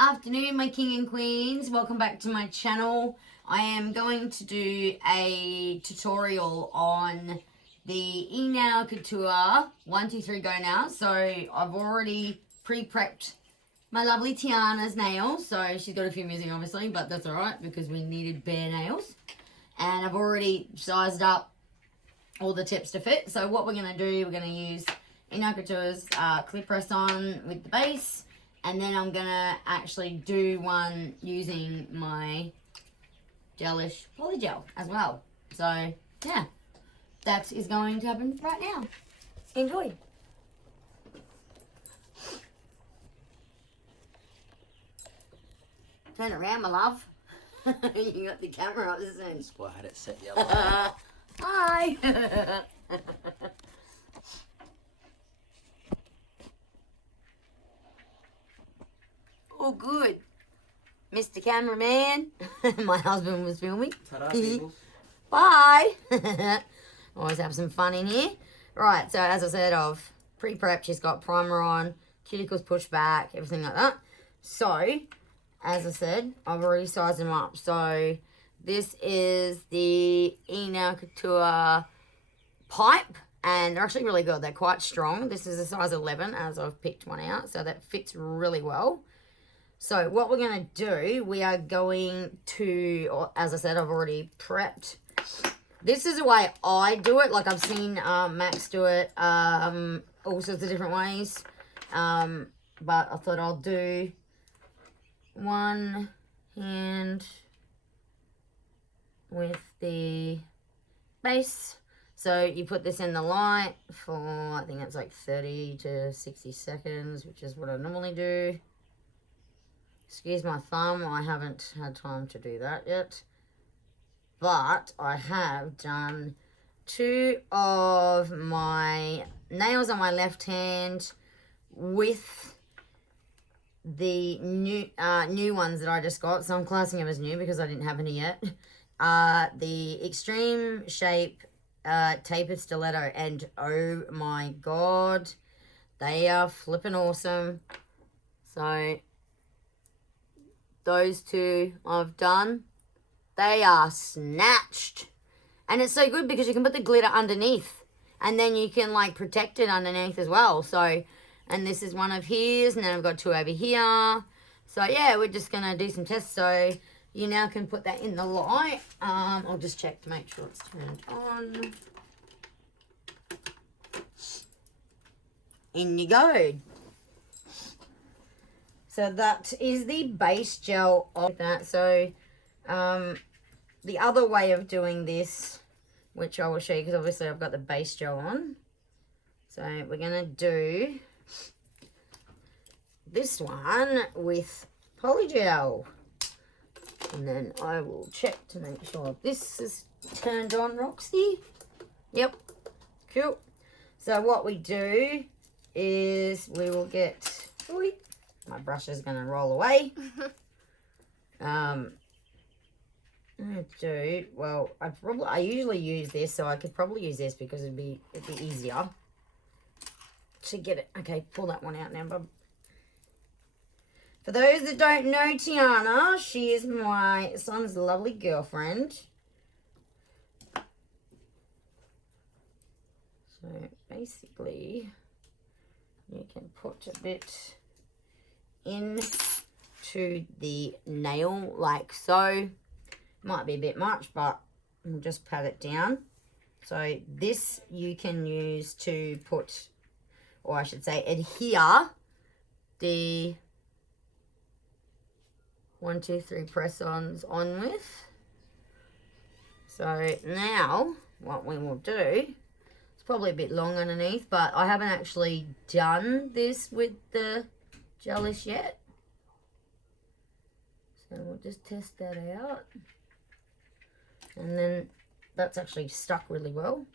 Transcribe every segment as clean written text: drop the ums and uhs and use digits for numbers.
Afternoon, my king and queens. Welcome back to my channel. I am going to do a tutorial on the Enailcouture 1, 2, 3 go now. So I've already pre-prepped my lovely Tiana's nails. So she's got a few missing obviously, but that's alright because we needed bare nails. And I've already sized up all the tips to fit. So what we're going to do, we're going to use Enailcouture's clip press on with the base. And then I'm going to actually do one using my gelish polygel as well. So, yeah, that is going to happen right now. Enjoy. Turn around, my love. You got the camera up, isn't it? That's why I had it set yellow. Hi. Oh, good. Mr. Cameraman. My husband was filming. Ta-da, peoples. Bye. Always have some fun in here. Right, so as I said, I've pre-prepped. She's got primer on, cuticles pushed back, everything like that. So, as I said, I've already sized them up. So, this is the Enailcouture pipe. And they're actually really good. They're quite strong. This is a size 11 as I've picked one out. So, that fits really well. So what we're going to do, we are going to, as I said, I've already prepped. This is the way I do it. Like I've seen Max do it all sorts of different ways. But I thought I'll do one hand with the base. So you put this in the light for, I think it's like 30 to 60 seconds, which is what I normally do. Excuse my thumb, I haven't had time to do that yet. But I have done 2 of my nails on my left hand with the new ones that I just got. So I'm classing them as new because I didn't have any yet. The Extreme Shape Tapered Stiletto. And oh my god, they are flipping awesome. So those 2 I've done. They are snatched. And it's so good because you can put the glitter underneath. And then you can like protect it underneath as well. So, and this is one of his. And then I've got 2 over here. So yeah, we're just going to do some tests. So you now can put that in the light. I'll just check to make sure it's turned on. In you go. So that is the base gel of that. So the other way of doing this, which I will show you because obviously I've got the base gel on. So we're going to do this one with polygel. And then I will check to make sure this is turned on, Roxy. Yep. Cool. So what we do is we will get... My brush is going to roll away. I usually use this, so I could probably use this because it'd be easier to get it. Okay, pull that one out now, bub. For those that don't know Tiana, she is my son's lovely girlfriend. So basically, you can put a bit into the nail like so. Might be a bit much, but I'll just pat it down. So this you can use to put, or I should say adhere the 1, 2, 3 press-ons on with. So now what we will do, it's probably a bit long underneath, but I haven't actually done this with the gelish yet. So we'll just test that out. And then that's actually stuck really well.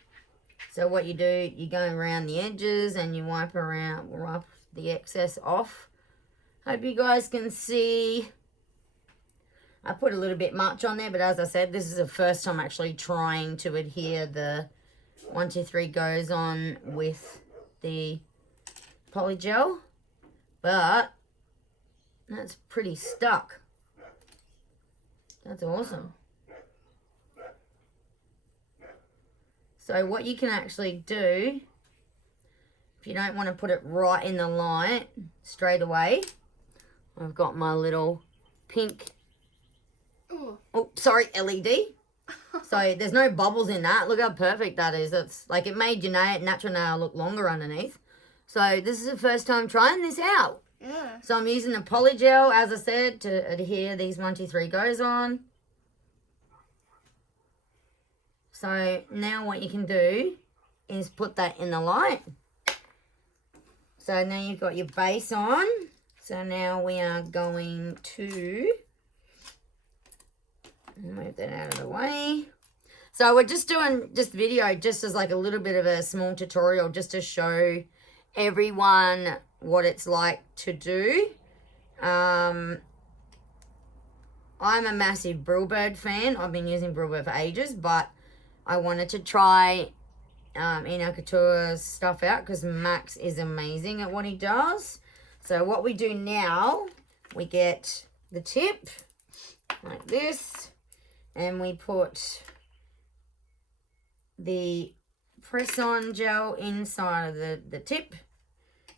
So what you do, you go around the edges and you wipe the excess off. Hope you guys can see. I put a little bit much on there, but as I said, this is the first time actually trying to adhere the 1, 2, 3 goes on with the polygel. But That's pretty stuck. That's awesome. So what you can actually do, if you don't want to put it right in the light straight away, I've got my little pink, oh, sorry, LED. So there's no bubbles in that. Look how perfect that is. That's like, it made your natural nail look longer underneath. So this is the first time trying this out. Yeah. So I'm using a polygel, as I said, to adhere these 1, 2, 3 goes on. So now what you can do is put that in the light. So now you've got your base on. So now we are going to move that out of the way. So we're just doing video just as like a little bit of a small tutorial just to show everyone what it's like to do. I'm a massive Brillbird fan. I've been using Brillbird for ages, but I wanted to try Enailcouture's stuff out because Max is amazing at what he does. So what we do now, we get the tip like this, and we put the press-on gel inside of the tip.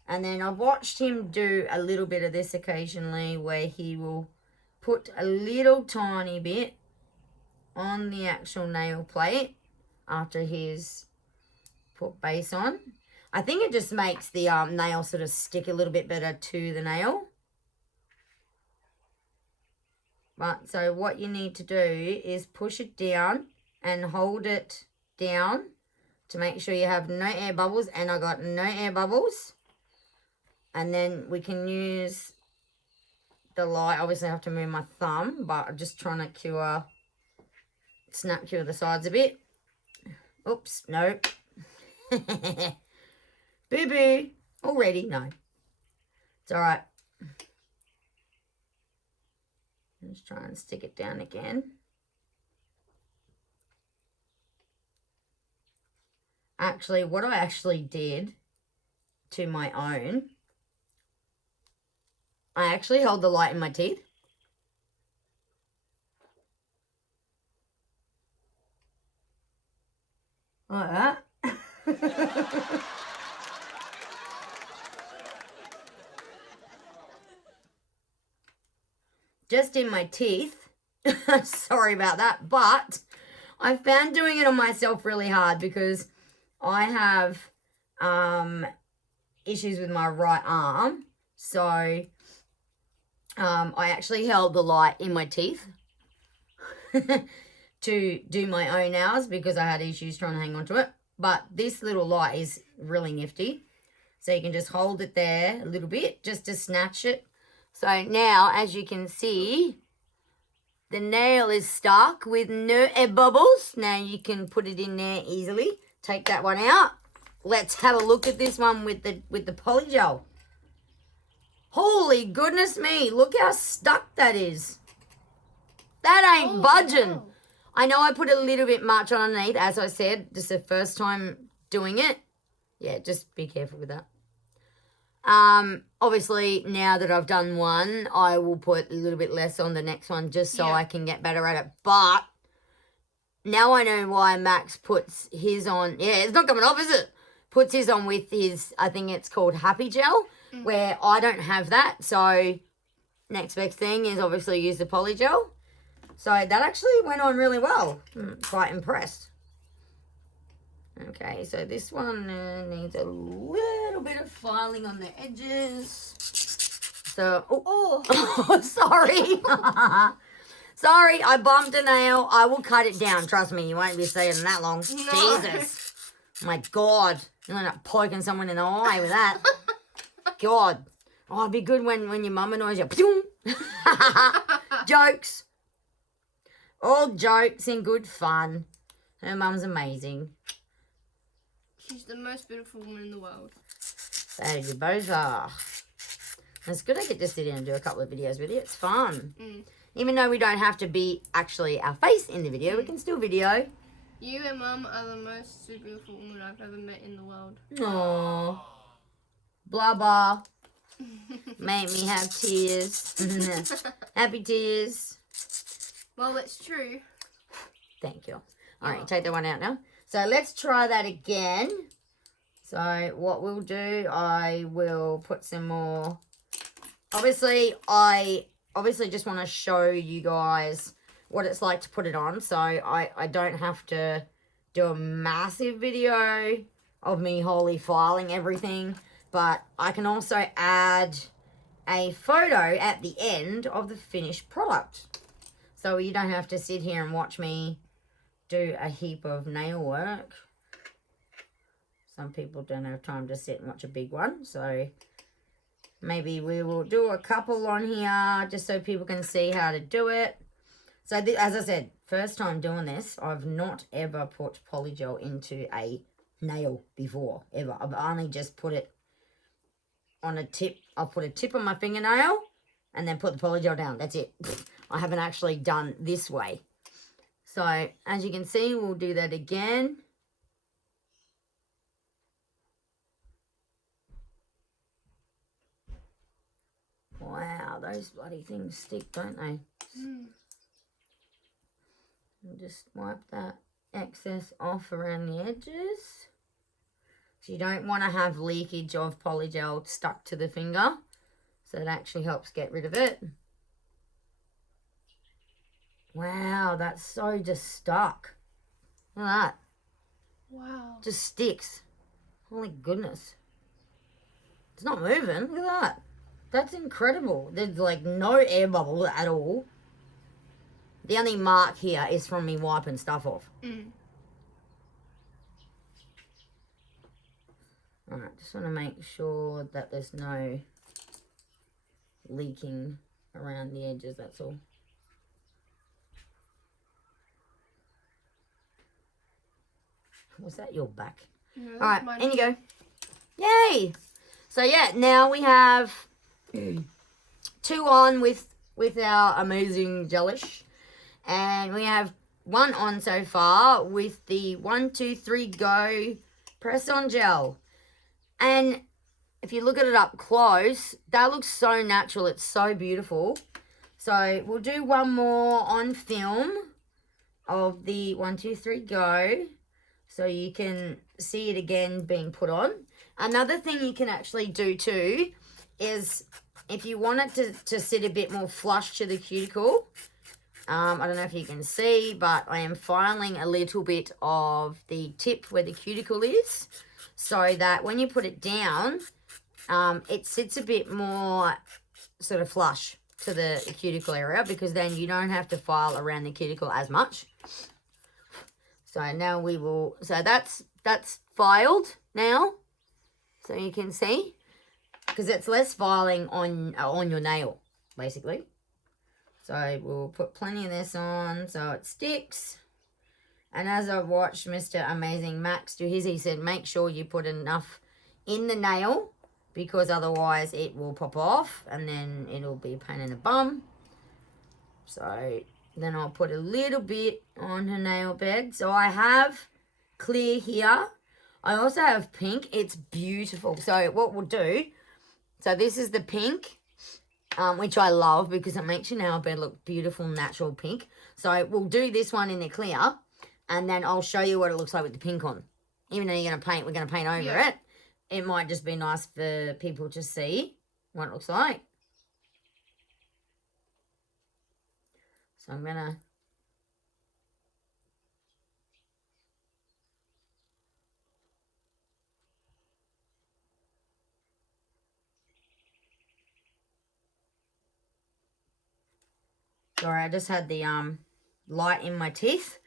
And then I've watched him do a little bit of this occasionally where he will put a little tiny bit on the actual nail plate after he's put base on. I think it just makes the nail sort of stick a little bit better to the nail. But so what you need to do is push it down and hold it down to make sure you have no air bubbles, and I got no air bubbles. And then we can use the light. Obviously I have to move my thumb, but I'm just trying to snap cure the sides a bit. Oops, no. Boo-boo. Already? No. It's alright. Let's try and stick it down again. Actually, what I actually did to my own, I actually held the light in my teeth. Like that. Just in my teeth. Sorry about that. But I found doing it on myself really hard because I have issues with my right arm. So I actually held the light in my teeth to do my own nails because I had issues trying to hang on to it. But this little light is really nifty. So you can just hold it there a little bit just to snatch it. So now, as you can see, the nail is stuck with no air bubbles. Now you can put it in there easily. Take that one out. Let's have a look at this one with the polygel. Holy goodness me, look how stuck that is. That ain't budging. Wow. I know I put a little bit much on underneath, as I said, just the first time doing it. Yeah, just be careful with that. Obviously, now that I've done one, I will put a little bit less on the next one just so I can get better at it. But now I know why Max puts his on. Yeah, it's not coming off, is it? Puts his on with his, I think it's called Happy Gel, where I don't have that. So next best thing is obviously use the polygel. So that actually went on really well. I'm quite impressed. Okay, so this one needs a little bit of filing on the edges. So, oh sorry. Sorry, I bumped a nail. I will cut it down. Trust me, you won't be seeing that long. No. Jesus. My God. You'll end up poking someone in the eye with that. God. Oh, it'd be good when your mum annoys you. Jokes. All jokes and good fun. Her mum's amazing. She's the most beautiful woman in the world. There you both are. It's good I get to sit in and do a couple of videos with you. It's fun. Even though we don't have to be actually our face in the video, we can still video. You and Mum are the most beautiful woman I've ever met in the world. Aww. Blah, blah. Make me have tears. Happy tears. Well, it's true. Thank you. All right, take that one out now. So let's try that again. So what we'll do, I will put some more. I obviously just want to show you guys what it's like to put it on. So I don't have to do a massive video of me wholly filing everything. But I can also add a photo at the end of the finished product. So you don't have to sit here and watch me do a heap of nail work. Some people don't have time to sit and watch a big one. So maybe we will do a couple on here just so people can see how to do it. So as I said, first time doing this, I've not ever put polygel into a nail before, ever. I've only just put it on a tip. I'll put a tip on my fingernail and then put the polygel down. That's it. I haven't actually done this way. So as you can see, we'll do that again. Wow, those bloody things stick, don't they? We'll just wipe that excess off around the edges. So you don't want to have leakage of polygel stuck to the finger. So it actually helps get rid of it. Wow, that's so just stuck. Look at that. Wow. Just sticks. Holy goodness. It's not moving. Look at that. That's incredible. There's like no air bubble at all. The only mark here is from me wiping stuff off. Alright, just want to make sure that there's no leaking around the edges, that's all. Was that your back? No, Alright, in you go. Yay! So yeah, now we have two on with our amazing gelish. And we have one on so far with the 1, 2, 3 go press on gel. And if you look at it up close, that looks so natural. It's so beautiful. So we'll do one more on film of the 1, 2, 3 go. So you can see it again being put on. Another thing you can actually do too is if you want it to sit a bit more flush to the cuticle, I don't know if you can see, but I am filing a little bit of the tip where the cuticle is so that when you put it down, it sits a bit more sort of flush to the cuticle area because then you don't have to file around the cuticle as much. So now we will, so that's filed now, so you can see, because it's less filing on your nail, basically. So we'll put plenty of this on so it sticks. And as I've watched Mr. Amazing Max do his, he said make sure you put enough in the nail because otherwise it will pop off and then it'll be a pain in the bum. So then I'll put a little bit on her nail bed. So I have clear here. I also have pink. It's beautiful. So what we'll do, so this is the pink, which I love because it makes your nail bed look beautiful, natural pink. So we'll do this one in the clear and then I'll show you what it looks like with the pink on. Even though we're going to paint over it. It might just be nice for people to see what it looks like. So I'm going to sorry, I just had the light in my teeth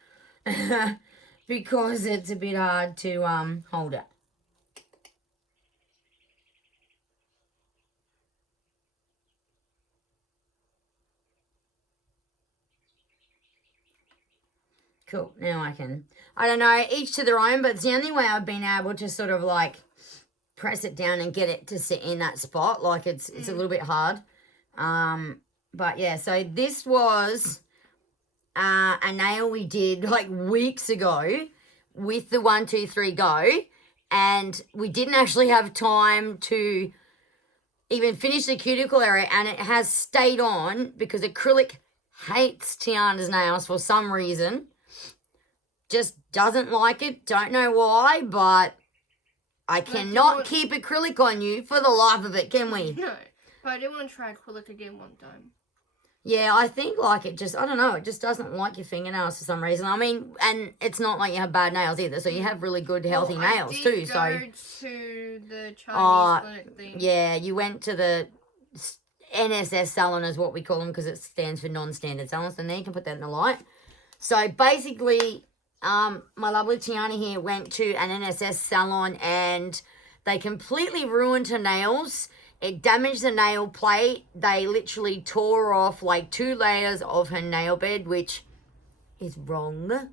because it's a bit hard to hold it. Cool. Now I don't know, each to their own, but it's the only way I've been able to sort of like press it down and get it to sit in that spot. Like it's a little bit hard. But yeah, so this was a nail we did like weeks ago with the 1, 2, 3 go. And we didn't actually have time to even finished the cuticle area, and it has stayed on because acrylic hates Tiana's nails for some reason. Just doesn't like it. Don't know why, but I cannot keep acrylic on you for the life of it, can we? No, but I do want to try acrylic again one time. Yeah, I think like it just, I don't know, it just doesn't like your fingernails for some reason. I mean, and it's not like you have bad nails either, so you have really good, healthy nails too. Go so to the Chinese clinic thing. Yeah, you went to the NSS salon is what we call them because it stands for non-standard salons. So now you can put that in the light. So basically, my lovely Tiana here went to an NSS salon and they completely ruined her nails. It damaged the nail plate. They literally tore off like 2 layers of her nail bed, which is wrong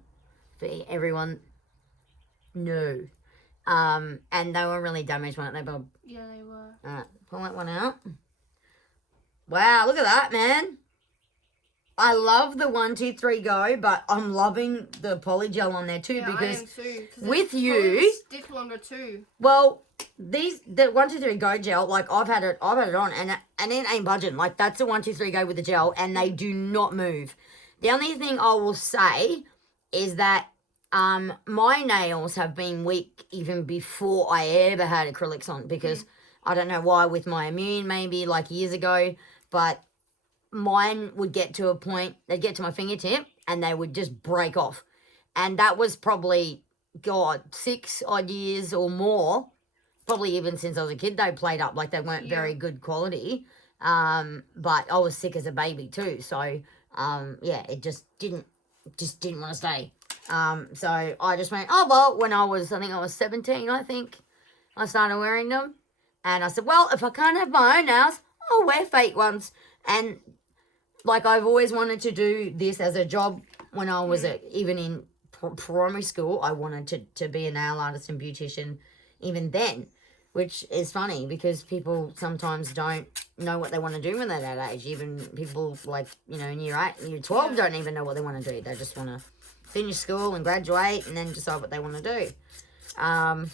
for everyone. No. And they were really damaged, weren't they, Bob? Yeah, they were. Alright, pull that one out. Wow, look at that, man. I love the 1, 2, 3 go, but I'm loving the polygel on there too because I am too, with you stick longer too. Well, the 1, 2, 3 go gel, like I've had it on and it ain't budging. Like that's the 1, 2, 3 go with the gel and they do not move. The only thing I will say is that my nails have been weak even before I ever had acrylics on because I don't know why with my immune maybe like years ago, but mine would get to a point, they'd get to my fingertip and they would just break off. And that was probably, 6 odd years or more. Probably even since I was a kid, they played up like they weren't very good quality. But I was sick as a baby too. So, it just didn't want to stay. So I just went, oh, well, when I was 17, I started wearing them. And I said, well, if I can't have my own nails, I'll wear fake ones. And like I've always wanted to do this as a job when I was even in primary school. I wanted to be a nail artist and beautician even then, which is funny because people sometimes don't know what they want to do when they're that age. Even people like, in year 8 and year 12 don't even know what they want to do. They just want to finish school and graduate and then decide what they want to do. I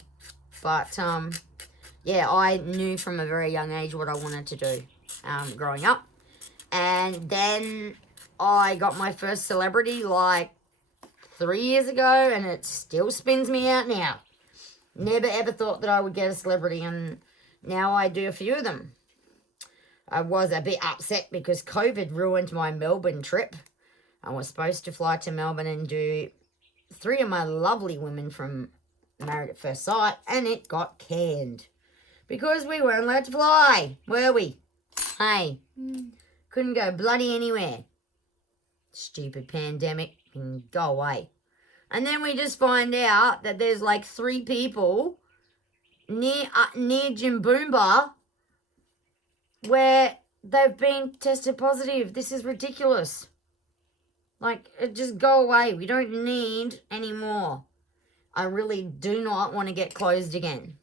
knew from a very young age what I wanted to do growing up. And then I got my first celebrity like 3 years ago and it still spins me out now. Never ever thought that I would get a celebrity and now I do a few of them. I was a bit upset because COVID ruined my Melbourne trip. I was supposed to fly to Melbourne and do 3 of my lovely women from Married at First Sight and it got canned. Because we weren't allowed to fly, were we? Hey. Couldn't go bloody anywhere. Stupid pandemic can go away. And then we just find out that there's like 3 people near Jimboomba where they've been tested positive. This is ridiculous. Like, just go away. We don't need any more. I really do not want to get closed again.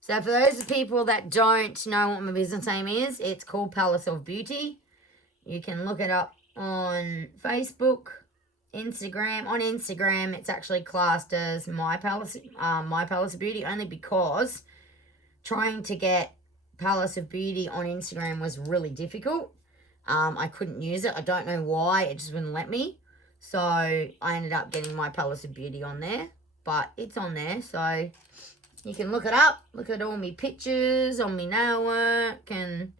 So for those people that don't know what my business name is, it's called Palace of Beauty. You can look it up on Facebook, Instagram. On Instagram, it's actually classed as My Palace of Beauty only because trying to get Palace of Beauty on Instagram was really difficult. I couldn't use it. I don't know why. It just wouldn't let me. So I ended up getting My Palace of Beauty on there. But it's on there, so you can look it up. Look at all my pictures on my nail work, and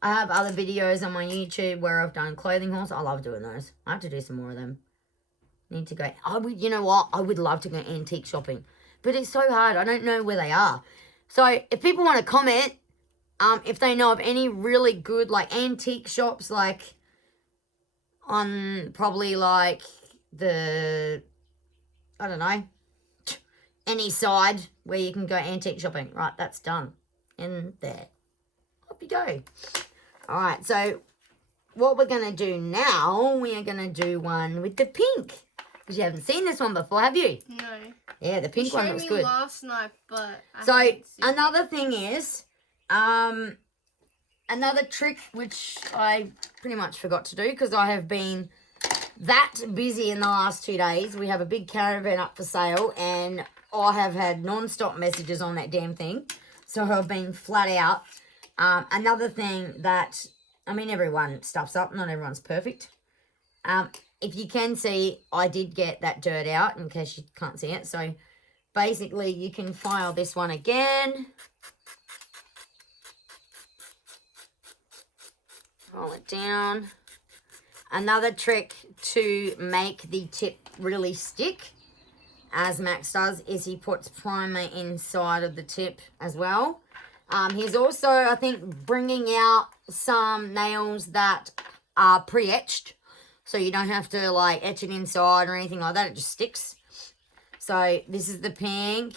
I have other videos on my YouTube where I've done clothing hauls. I love doing those. I have to do some more of them. Need to go. You know what? I would love to go antique shopping, but it's so hard. I don't know where they are. So if people want to comment, if they know of any really good like antique shops, like on probably like the, I don't know, any side where you can go antique shopping. Right, that's done. In there. Off you go. All right, so what we're going to do now, we are going to do one with the pink. Because you haven't seen this one before, have you? No. Yeah, the pink one looks good. You showed me last night, but another thing is, another trick which I pretty much forgot to do because I have been that busy in the last 2 days. We have a big caravan up for sale and I have had non-stop messages on that damn thing. So I've been flat out. Another thing that, I mean, everyone stuffs up. Not everyone's perfect. If you can see, I did get that dirt out in case you can't see it. So basically you can file this one again. Roll it down. Another trick to make the tip really stick, as Max does, is he puts primer inside of the tip as well. He's also, I think, bringing out some nails that are pre-etched, so you don't have to like etch it inside or anything like that. It just sticks. So this is the pink.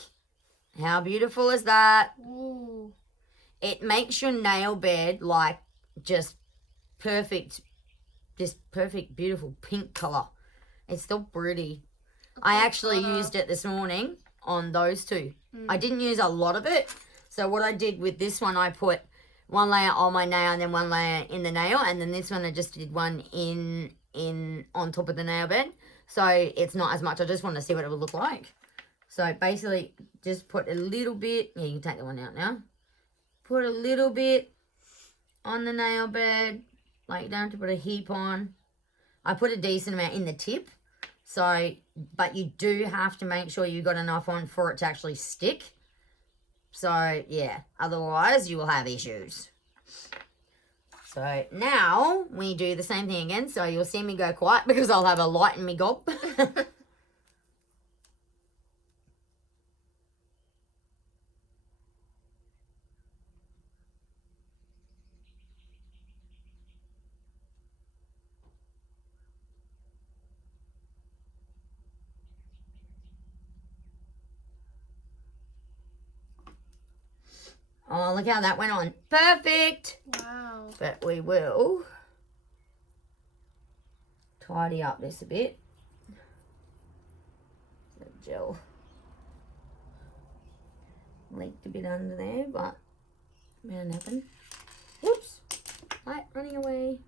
How beautiful is that? Ooh. It makes your nail bed like just perfect, this perfect, beautiful pink color. It's still pretty. I actually used it this morning on those two. I didn't use a lot of it. So what I did with this one, I put one layer on my nail and then one layer in the nail. And then this one, I just did one in on top of the nail bed. So it's not as much. I just wanted to see what it would look like. So basically, just put a little bit. Yeah, you can take that one out now. Put a little bit on the nail bed. Like, you don't have to put a heap on. I put a decent amount in the tip. So, but you do have to make sure you got enough on for it to actually stick. So, yeah. Otherwise, you will have issues. So, now, we do the same thing again. So, you'll see me go quiet because I'll have a light in me gob. Oh, look how that went on. Perfect. Wow. But we will tidy up this a bit. The gel leaked a bit under there, but it won't happen. Whoops. Light running away.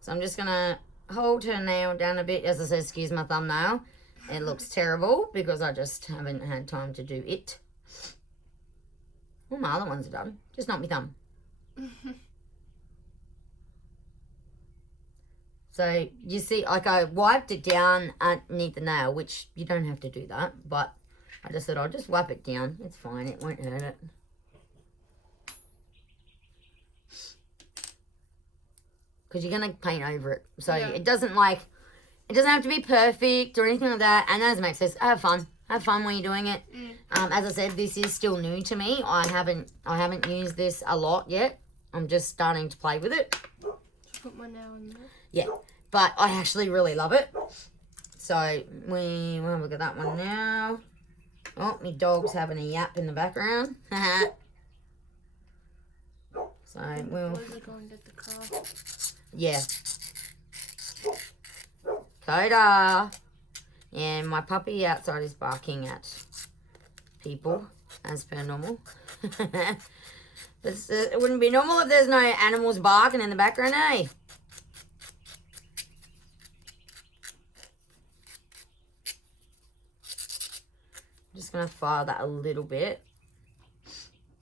So I'm just going to hold her nail down a bit. As I said, excuse my thumbnail. It looks terrible because I just haven't had time to do it. All my other ones are done. Just not my thumb. So, you see, like I wiped it down underneath the nail, which you don't have to do that. But I just said I'll just wipe it down. It's fine. It won't hurt it. Because you're going to paint over it. So, Yeah. it doesn't have to be perfect or anything like that. And as Max says, have fun. Have fun when you're doing it. As I said, this is still new to me. I haven't used this a lot yet. I'm just starting to play with it. Just put my nail in there. Yeah, but I actually really love it. So we will look at that one now. Oh, my dog's having a yap in the background. So we'll. Where's it going to get the car? Yeah. Coda. Yeah, my puppy outside is barking at people, as per normal. It wouldn't be normal if there's no animals barking in the background, eh? Just going to file that a little bit.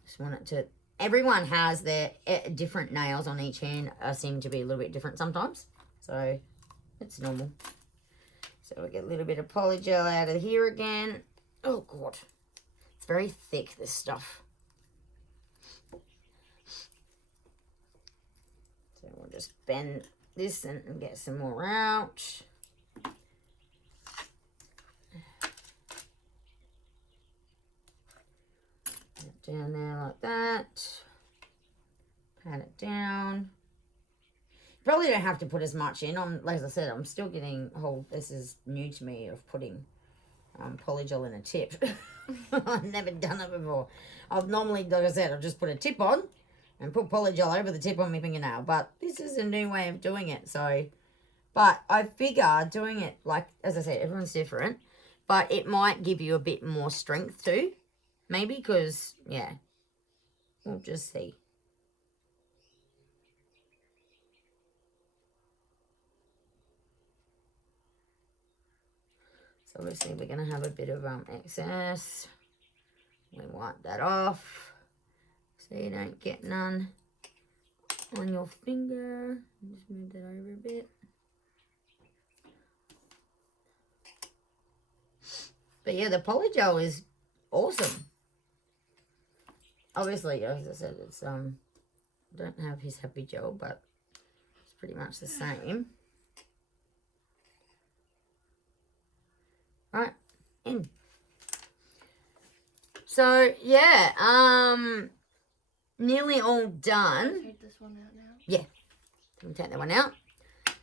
Just want it to... Everyone has their different nails on each hand. Seem to be a little bit different sometimes. So, it's normal. So we get a little bit of polygel out of here again. Oh, God. It's very thick, this stuff. So we'll just bend this and get some more out. Down there like that. Pat it down. Probably don't have to put as much in. Like I said, I'm still getting this is new to me of putting polygel in a tip. I've never done it before. I've normally, like I said, I've just put a tip on and put polygel over the tip on my fingernail. But this is a new way of doing it. So, but I figure doing it, like, as I said, everyone's different. But it might give you a bit more strength too. Maybe because, yeah, we'll just see. So obviously we're going to have a bit of excess. We wipe that off. so you don't get none on your finger. Just move that over a bit. But yeah, the polygel is awesome. Obviously, as I said, it's don't have his happy gel, but it's pretty much the same. Right, in. So yeah, nearly all done. Take this one out now. Yeah, we'll take that one out.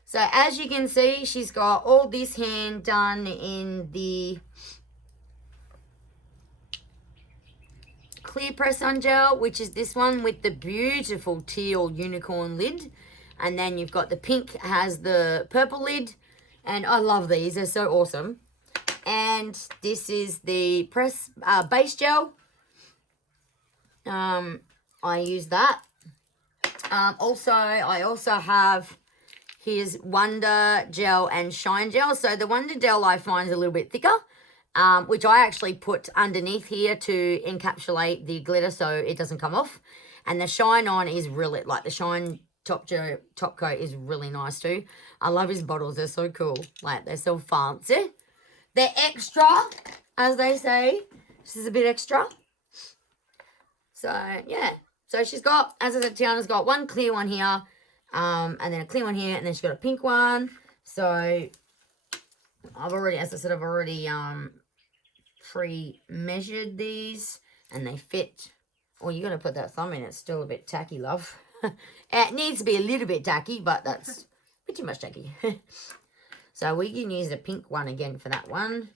So as you can see, she's got all this hand done in the clear press-on gel, which is this one with the beautiful teal unicorn lid. And then you've got the pink, has the purple lid. And I love these, they're so awesome. And this is the base gel. I use that. I also have his Wonder Gel and Shine Gel. So the Wonder Gel I find is a little bit thicker, which I actually put underneath here to encapsulate the glitter so it doesn't come off. And the Shine On is really, like the Shine top coat is really nice too. I love his bottles. They're so cool. Like, they're so fancy. They're extra, as they say. This is a bit extra. So, yeah. So she's got, as I said, Tiana's got one clear one here, and then a clear one here, and then she's got a pink one. So I've already, as I said, I've already pre-measured these, and they fit. Oh, you got to put that thumb in. It's still a bit tacky, love. It needs to be a little bit tacky, but that's a bit too much tacky. So we can use the pink one again for that one.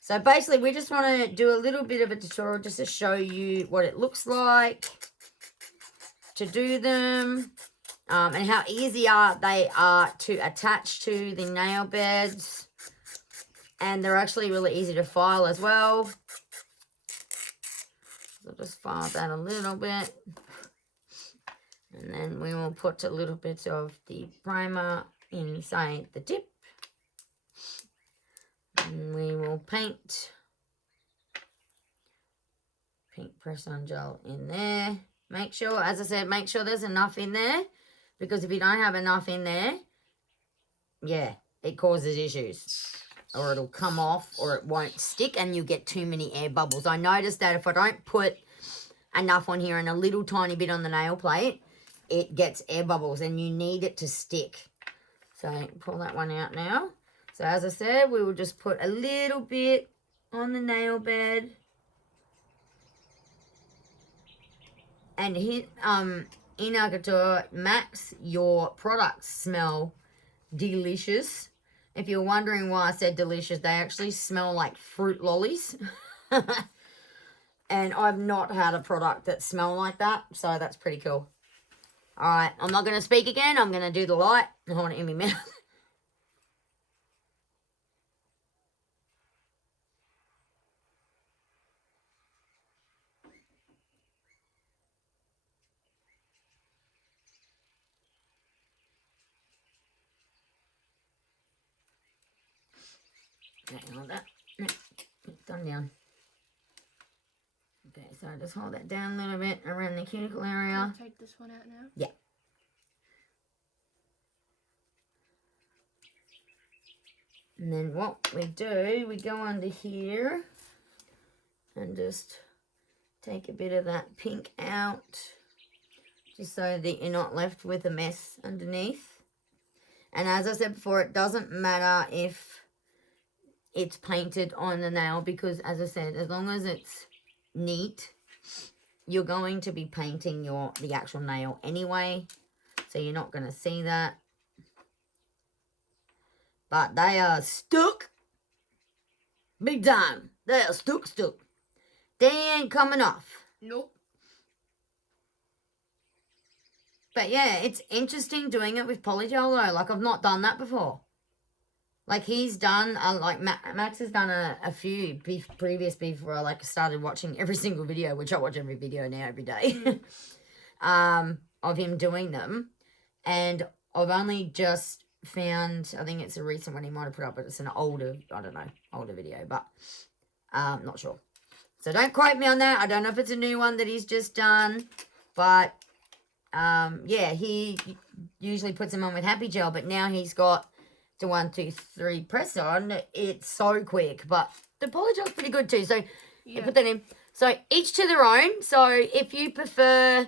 So basically, we just want to do a little bit of a tutorial just to show you what it looks like to do them, and how easy they are to attach to the nail beds. And they're actually really easy to file as well. So just file that a little bit. And then we will put a little bit of the primer inside the tip. And we will paint pink press-on gel in there. Make sure, as I said, make sure there's enough in there. Because if you don't have enough in there, yeah, it causes issues. Or it'll come off, or it won't stick, and you get too many air bubbles. I noticed that if I don't put enough on here and a little tiny bit on the nail plate, it gets air bubbles, and you need it to stick. So pull that one out now. So as I said, we will just put a little bit on the nail bed. And hit Enailcouture Max, your products smell delicious. If you're wondering why I said delicious, they actually smell like fruit lollies. And I've not had a product that smell like that, so that's pretty cool. Alright, I'm not going to speak again. I'm going to do the light. I want it in my mouth. Okay, hold that. No, it's done down. Okay, so just hold that down a little bit around the cuticle area. Can I take this one out now? Yeah. And then what we do, we go under here and just take a bit of that pink out, just so that you're not left with a mess underneath. And as I said before, it doesn't matter if it's painted on the nail, because as I said, as long as it's neat, you're going to be painting the actual nail anyway, so you're not going to see that. But they are stuck big time. They are stuck. They ain't coming off. Nope. But yeah, it's interesting doing it with polygel though. Like, I've not done that before. Like, he's done, like, Max has done a few previous before I, like, started watching every single video, which I watch every video now, every day, of him doing them. And I've only just found, I think it's a recent one he might have put up, but it's an older, I don't know, older video, but not sure. So don't quote me on that. I don't know if it's a new one that he's just done. But, yeah, he usually puts them on with Happy Gel. But now he's got the 1, 2, 3 press on. It's so quick. But the Polygel's pretty good too. So, you put that in. So, each to their own. So, if you prefer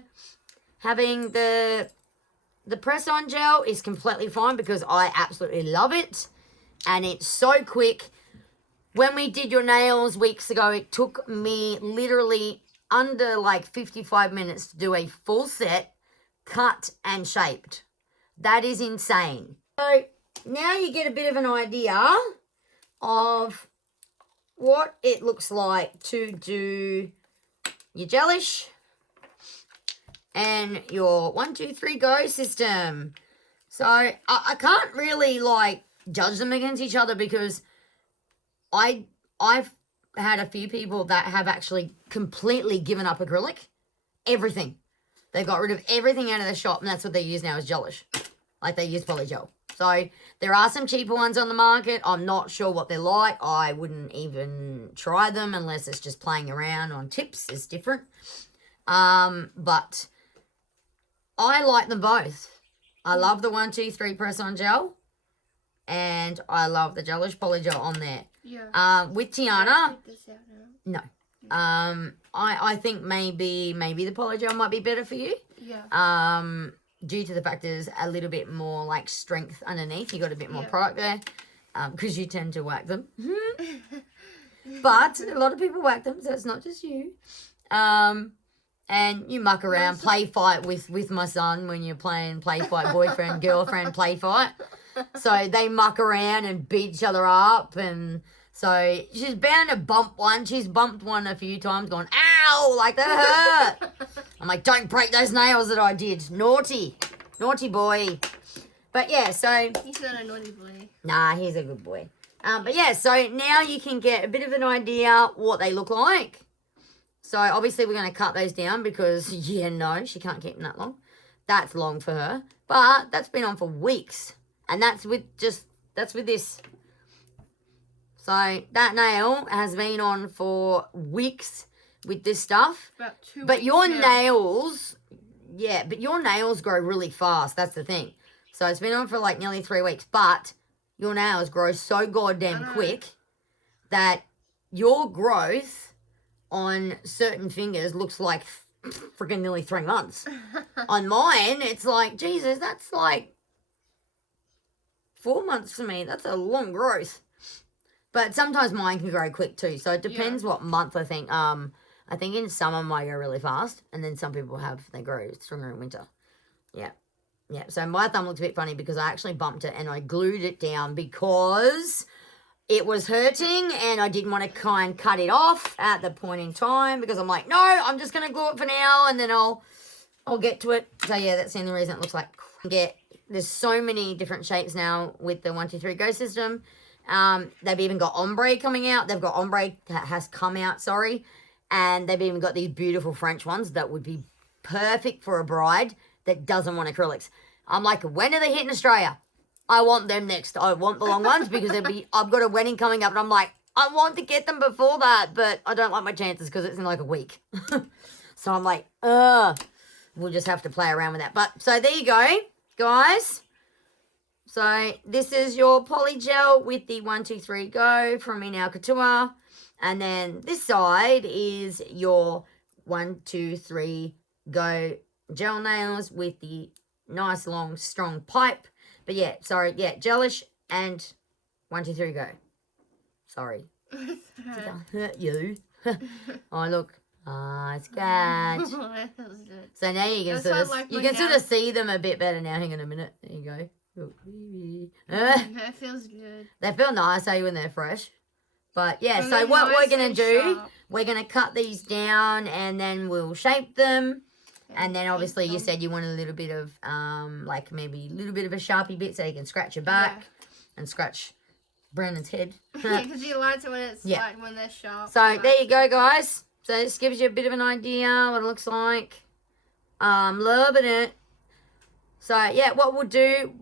having the press-on gel is completely fine because I absolutely love it. And it's so quick. When we did your nails weeks ago, it took me literally under like 55 minutes to do a full set, cut and shaped. That is insane. So now you get a bit of an idea of what it looks like to do your gelish and your 1, 2, 3 go system. So I can't really like judge them against each other because I've had a few people that have actually completely given up acrylic. Everything. They got rid of everything out of the shop and that's what they use now is gelish. Like they use polygel. So there are some cheaper ones on the market. I'm not sure what they're like. I wouldn't even try them unless it's just playing around on tips. It's different. But I like them both. I love the 1, 2, 3 press-on gel. And I love the gelish polygel on there. Yeah. With Tiana, Take this out now. no. I think maybe the polygel might be better for you. Yeah. Due to the fact there's a little bit more like strength underneath. You got a bit more product there. Because you tend to whack them. But a lot of people whack them, so it's not just you. And you muck around, play fight with my son when you're playing play fight, boyfriend, girlfriend, play fight. So they muck around and beat each other up. And so she's bound to bump one. She's bumped one a few times going, ow, like that hurt. I'm like, don't break those nails that I did. Naughty. Naughty boy. But yeah, so. He's not a naughty boy. Nah, he's a good boy. But yeah, so now you can get a bit of an idea what they look like. So obviously we're going to cut those down because, yeah, no, she can't keep them that long. That's long for her. But that's been on for weeks. And that's with this. So that nail has been on for weeks with this stuff. About 2 but weeks your now. nails, yeah, but your nails grow really fast. That's the thing. So it's been on for like nearly 3 weeks. But your nails grow so goddamn quick that your growth on certain fingers looks like freaking nearly 3 months. On mine, it's like, Jesus, that's like 4 months for me. That's a long growth. But sometimes mine can grow quick too. So it depends what month I think. I think in summer mine go really fast. And then some people they grow stronger in winter. Yeah. Yeah. So my thumb looks a bit funny because I actually bumped it and I glued it down because it was hurting and I didn't want to kind of cut it off at the point in time because I'm like, no, I'm just going to glue it for now and then I'll get to it. So yeah, that's the only reason it looks like there's so many different shapes now with the 1, 2, 3 go system. They've even got ombre coming out. They've got ombre that has come out, sorry. And they've even got these beautiful French ones that would be perfect for a bride that doesn't want acrylics. I'm like, when are they hitting Australia? I want them next. I want the long ones because I've got a wedding coming up and I'm like, I want to get them before that, but I don't like my chances because it's in like a week. So I'm like, we'll just have to play around with that. But so there you go, guys. So this is your polygel with the 1, 2, 3 go from Enailcouture. And then this side is your 1, 2, 3 go gel nails with the nice long strong pipe. But yeah, sorry, yeah, gelish and 1, 2, 3 go. Sorry. Did I hurt you? Oh look. It's good. That feels good. So now you can sort of see them a bit better now. Hang on a minute. There you go. That feels good. They feel nice, when they're fresh. But yeah, And so they're what nice we're going to and do, sharp. we're going to cut these down and then we'll shape them. And then obviously you said you want a little bit of, like maybe a little bit of a Sharpie bit so you can scratch your back and scratch Brandon's head. Yeah, because he likes it when it's like when they're sharp. So there you go, guys. So this gives you a bit of an idea what it looks like. Loving it. So yeah, what we'll do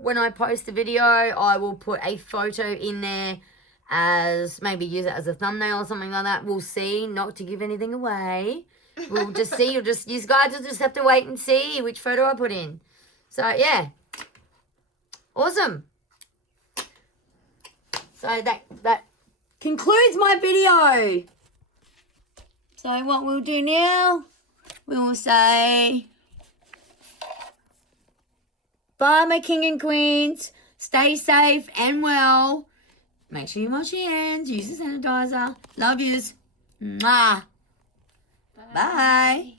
when I post the video, I will put a photo in there as maybe use it as a thumbnail or something like that. We'll see, not to give anything away. We'll just see. You guys will just have to wait and see which photo I put in. So yeah, awesome. So that concludes my video. So what we'll do now, we will say, bye my king and queens. Stay safe and well. Make sure you wash your hands. Use the sanitizer. Love yous. Mwah. Bye.